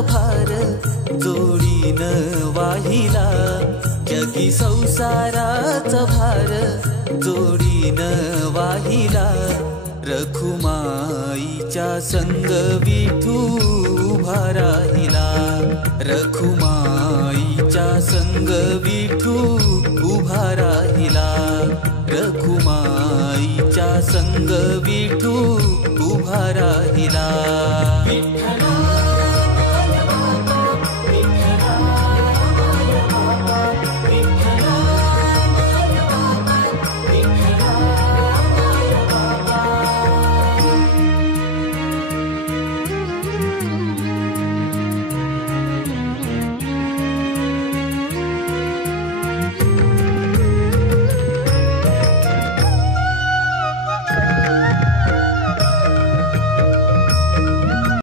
भार जोडीन वाहिला, जगी संसाराचा भार जोडीन वाहिला। रखुमाईच्या संग विठू उभा राहिला, रखुमाईच्या संग विठू उभा राहिला, रखुमाईच्या संग विठू उभा राहिला।